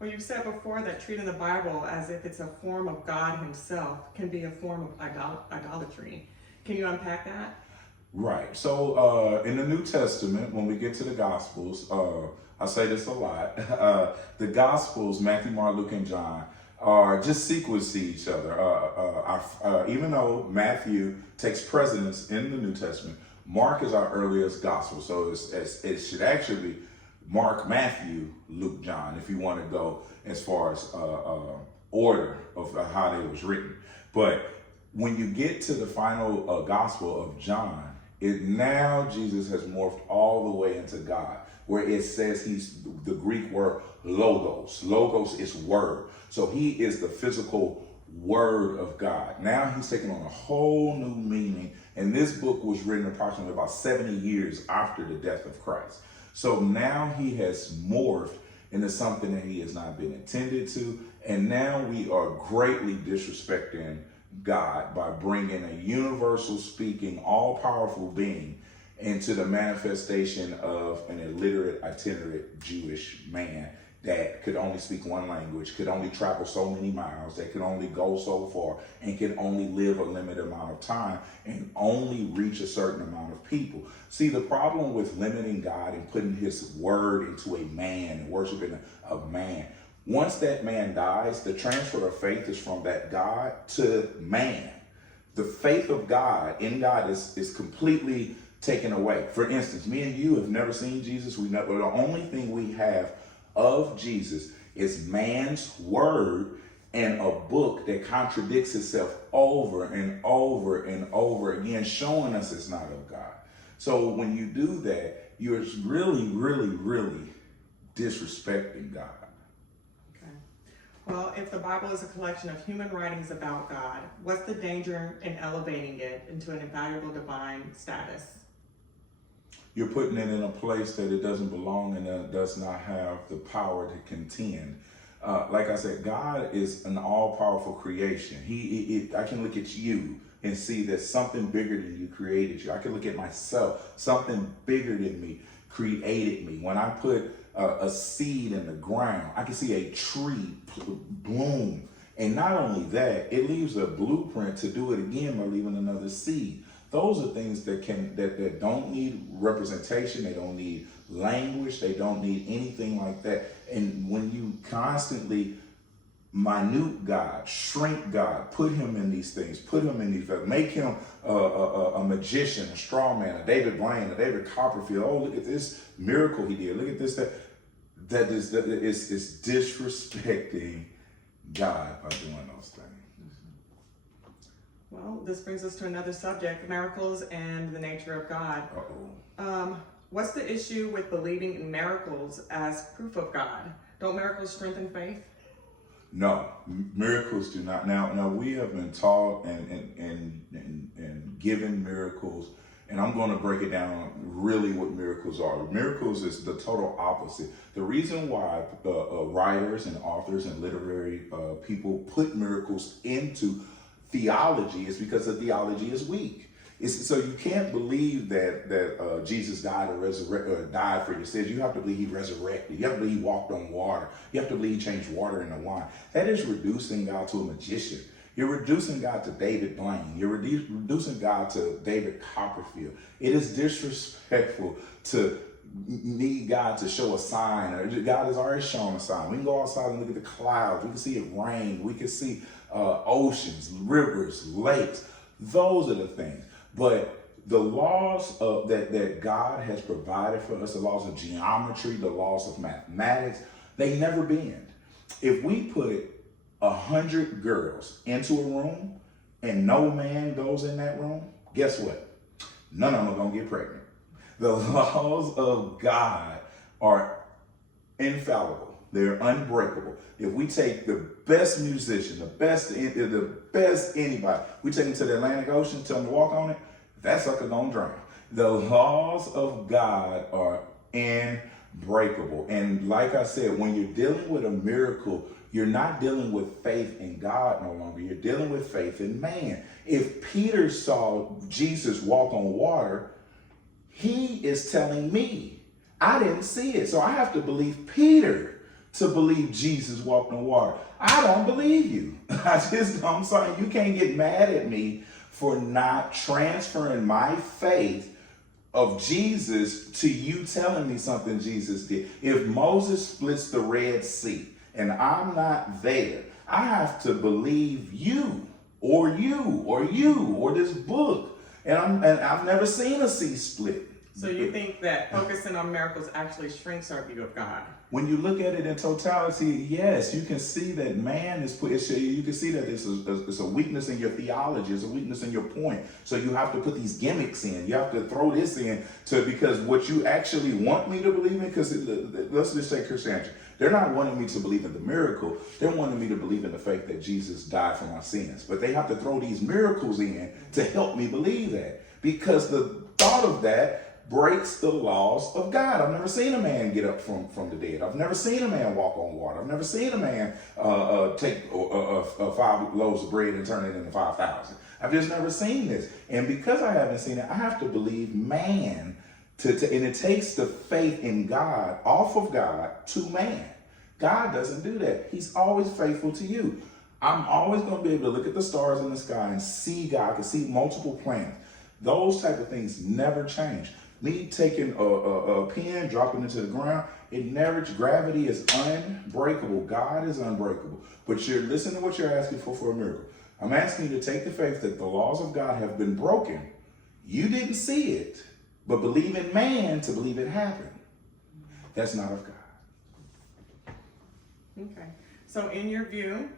Well, you've said before that treating the Bible as if it's a form of God himself can be a form of idolatry. Can you unpack that? Right. So in the New Testament, when we get to the Gospels, I say this a lot. The Gospels, Matthew, Mark, Luke, and John, are just sequence to each other. Even though Matthew takes precedence in the New Testament, Mark is our earliest gospel. So it should actually be Mark, Matthew, Luke, John, if you want to go as far as order of how they was written. But when you get to the final gospel of John, now Jesus has morphed all the way into God, where it says he's the Greek word logos. Logos is word. So he is the physical word of God. Now he's taking on a whole new meaning. And this book was written approximately about 70 years after the death of Christ. So now he has morphed into something that he has not been intended to. And now we are greatly disrespecting God by bringing a universal speaking, all-powerful being into the manifestation of an illiterate, itinerant Jewish man that could only speak one language, could only travel so many miles, that could only go so far, and can only live a limited amount of time, and only reach a certain amount of people. See, the problem with limiting God and putting his word into a man and worshiping a man, once that man dies, the transfer of faith is from that God to man. The faith of God in God is completely taken away. For instance, me and you have never seen Jesus. The only thing we have of Jesus is man's word and a book that contradicts itself over and over and over again, showing us it's not of God. So when you do that, you're really, really, really disrespecting God. Okay. Well, if the Bible is a collection of human writings about God, what's the danger in elevating it into an invaluable divine status? You're putting it in a place that it doesn't belong and that does not have the power to contend. Like I said, God is an all-powerful creation. I can look at you and see that something bigger than you created you. I can look at myself, something bigger than me created me. When I put a seed in the ground, I can see a tree bloom. And not only that, it leaves a blueprint to do it again by leaving another seed. Those are things that don't need representation. They don't need language. They don't need anything like that. And when you constantly minute God, shrink God, put him in these things, put him in these, make him a magician, a straw man, a David Blaine, a David Copperfield. Oh, look at this miracle he did. Look at this, that is disrespecting God by doing those things. Well, this brings us to another subject, miracles and the nature of God. Uh-oh. What's the issue with believing in miracles as proof of God? Don't miracles strengthen faith? No, miracles do not. Now we have been taught and given miracles, and I'm going to break it down really what miracles are. Miracles is the total opposite. The reason why writers and authors and literary people put miracles into theology is because the theology is weak. So you can't believe that Jesus died or died for your sins. You have to believe he resurrected. You have to believe he walked on water. You have to believe he changed water into wine. That is reducing God to a magician. You're reducing God to David Blaine. You're reducing God to David Copperfield. It is disrespectful to need God to show a sign. God has already shown a sign. We can go outside and look at the clouds. We can see it rain. We can see oceans, rivers, lakes. Those are the things. But the laws that God has provided for us, the laws of geometry, the laws of mathematics, they never bend. If we put 100 girls into a room and no man goes in that room, guess what? None of them are going to get pregnant. The laws of God are infallible. They're unbreakable. If we take the best musician, the best anybody, we take them to the Atlantic Ocean, tell them to walk on it, that sucker gonna drown. The laws of God are unbreakable. And like I said, when you're dealing with a miracle, you're not dealing with faith in God no longer. You're dealing with faith in man. If Peter saw Jesus walk on water, he is telling me, I didn't see it. So I have to believe Peter. to believe Jesus walked on water. I don't believe you. I'm sorry, you can't get mad at me for not transferring my faith of Jesus to you telling me something Jesus did. If Moses splits the Red Sea and I'm not there, I have to believe you or this book. And I've never seen a sea split. So you think that focusing on miracles actually shrinks our view of God? When you look at it in totality, yes, you can see that man is put. You can see that it's a weakness in your theology, it's a weakness in your point. So you have to put these gimmicks in. You have to throw this in because what you actually want me to believe in. Because let's just say Christianity, they're not wanting me to believe in the miracle. They're wanting me to believe in the fact that Jesus died for my sins. But they have to throw these miracles in to help me believe that, because the thought of that breaks the laws of God. I've never seen a man get up from the dead. I've never seen a man walk on water. I've never seen a man take 5 loaves of bread and turn it into 5,000. I've just never seen this. And because I haven't seen it, I have to believe man and it takes the faith in God off of God to man. God doesn't do that. He's always faithful to you. I'm always going to be able to look at the stars in the sky and see God. I can see multiple planets. Those type of things never change. Me taking a pin, dropping it to the ground, gravity is unbreakable. God is unbreakable. But listen to what you're asking for a miracle. I'm asking you to take the faith that the laws of God have been broken. You didn't see it, but believe in man to believe it happened. That's not of God. Okay. So in your view,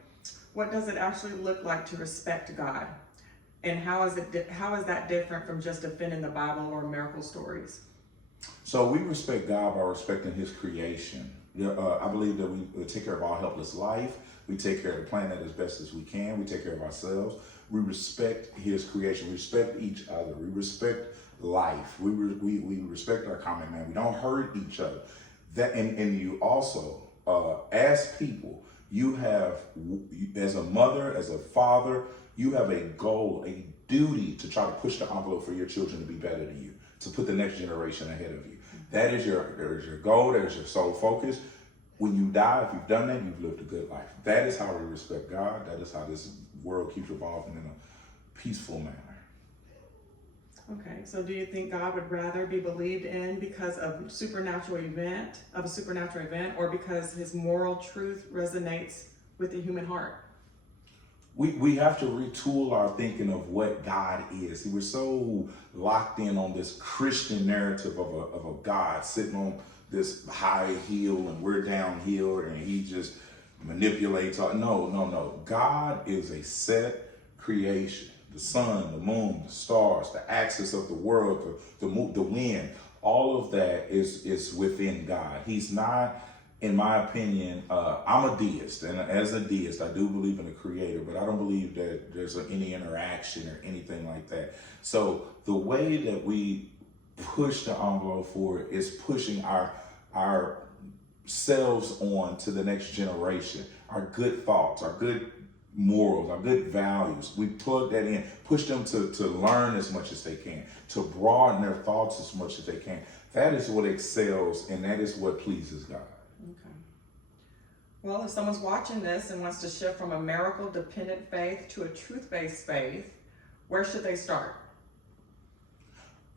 what does it actually look like to respect God? And how is that different from just defending the Bible or miracle stories? So we respect God by respecting his creation. I believe that we take care of our helpless life. We take care of the planet as best as we can. We take care of ourselves. We respect his creation. We respect each other. We respect life. We respect our common man. We don't hurt each other. And you also, as people, you have, as a mother, as a father, you have a goal, a duty to try to push the envelope for your children to be better than you, to put the next generation ahead of you. That is your goal. That is your sole focus. When you die, if you've done that, you've lived a good life. That is how we respect God. That is how this world keeps evolving in a peaceful manner. Okay, so do you think God would rather be believed in because of a supernatural event, or because his moral truth resonates with the human heart? We have to retool our thinking of what God is. We're so locked in on this Christian narrative of a God sitting on this high hill and we're downhill and he just manipulates. No. God is a set creation. The sun, the moon, the stars, the axis of the world, the wind, all of that is within God. He's not, in my opinion, I'm a deist, and as a deist, I do believe in a creator, but I don't believe that there's any interaction or anything like that. So the way that we push the envelope forward is pushing our selves on to the next generation, our good thoughts, our good morals, our good values. We plug that in, push them to learn as much as they can, to broaden their thoughts as much as they can. That is what excels, and that is what pleases God. Okay. Well, if someone's watching this and wants to shift from a miracle-dependent faith to a truth-based faith, where should they start?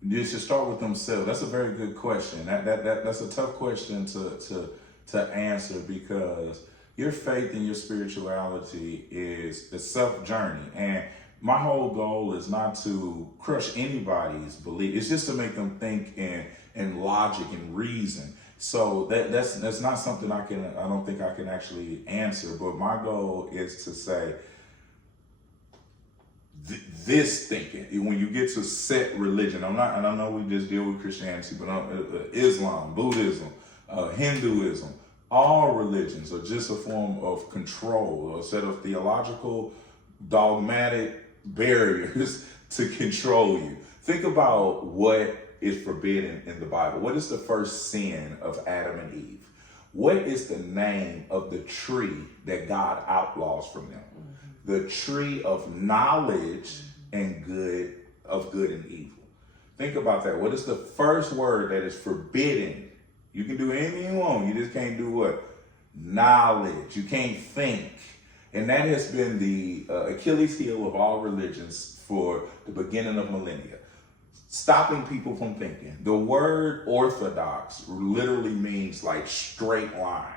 You should start with themselves. That's a very good question. That's a tough question to answer, because your faith and your spirituality is the self-journey. And my whole goal is not to crush anybody's belief. It's just to make them think in logic and reason. So that's not something I don't think I can actually answer. But my goal is to say, this thinking, when you get to set religion, and I know we just deal with Christianity, but Islam, Buddhism, Hinduism, all religions are just a form of control, or a set of theological, dogmatic barriers to control you. Think about what is forbidden in the Bible. What is the first sin of Adam and Eve? What is the name of the tree that God outlaws from them? Mm-hmm. The tree of knowledge and good and evil. Think about that. What is the first word that is forbidden? You can do anything you want. You just can't do what? knowledge. You can't think. And that has been the Achilles heel of all religions for the beginning of millennia. Stopping people from thinking. The word orthodox literally means like straight line.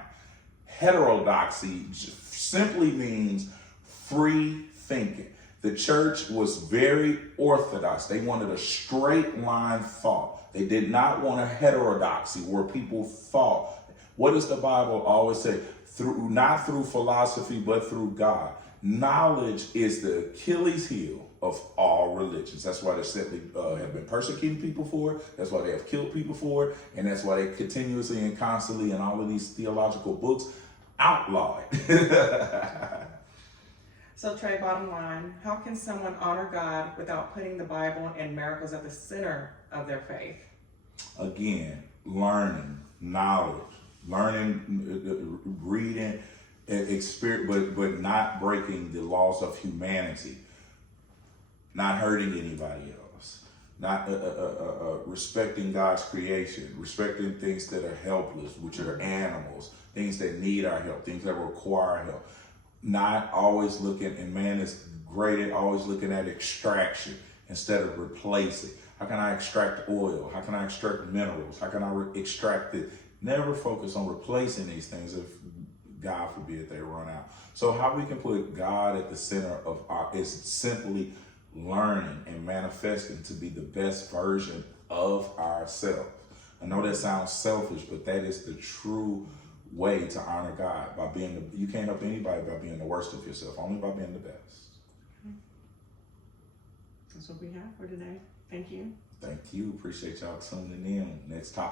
Heterodoxy simply means free thinking. The church was very orthodox. They wanted a straight line thought. They did not want a heterodoxy where people thought. What does the Bible always say? Not through philosophy, but through God. Knowledge is the Achilles heel of all religions. That's why they simply have been persecuting people for it. That's why they have killed people for it. And that's why they continuously and constantly in all of these theological books outlaw it. So Trey, bottom line, how can someone honor God without putting the Bible and miracles at the center of their faith? Again, learning, knowledge, reading, experience, but not breaking the laws of humanity, not hurting anybody else, not respecting God's creation, respecting things that are helpless, which are animals, things that need our help, things that require help. Not always looking, and man is great at always looking at extraction instead of replacing. How can I extract oil? How can I extract minerals? How can I extract it? Never focus on replacing these things if, God forbid, they run out. So how we can put God at the center of is simply learning and manifesting to be the best version of ourselves. I know that sounds selfish, but that is the true way to honor God, by being you can't help anybody by being the worst of yourself, only by being the best. That's what we have for today. Thank you. Thank you. Appreciate y'all tuning in. Next topic.